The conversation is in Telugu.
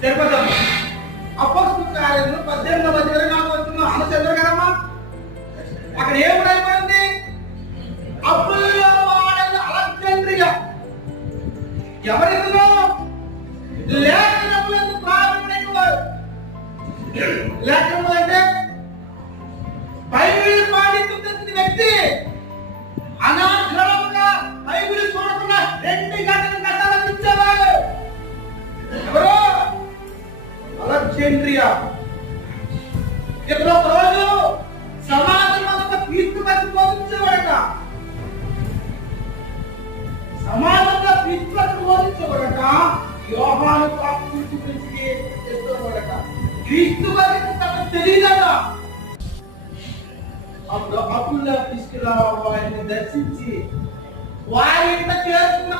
సరిపోతాం. అపోస్తలుల కార్యాలు 18వ అధ్యాయం నాకు వచ్చిన అమ్మ చదివారు కదమ్మా. అక్కడ ఏమైపోయింది? అప్పుల్లో వాడని అలెగ్జాండ్రియా ఎవరిలో లేఖనములకు ప్రారంభమైన వారు. లేఖనములు అంటే బైబిల్ పాండిత్యం తెలిసిన వ్యక్తి అనాగ్రహంగా బైబిల్ చూడకుండా 2 గంటలు కథలకిచ్చేవాడు ఎవరు? అలెగ్జాండ్రియా. ఇప్పుడు ఒక రోజు సమాజం అంతా క్రీస్తు బతి బోధించేవాడట. సమాజంలో క్రీస్తు బతి బోధించేవాడట. యోహాను బాప్తిస్మం గురించి చేసేవాడట. క్రీస్తు బతి తనకు తెలియదట. అప్పుడు అప్పుల్లో తీసుకురావాలి వారిని దర్శించి వారి ఇంట చేరుకున్న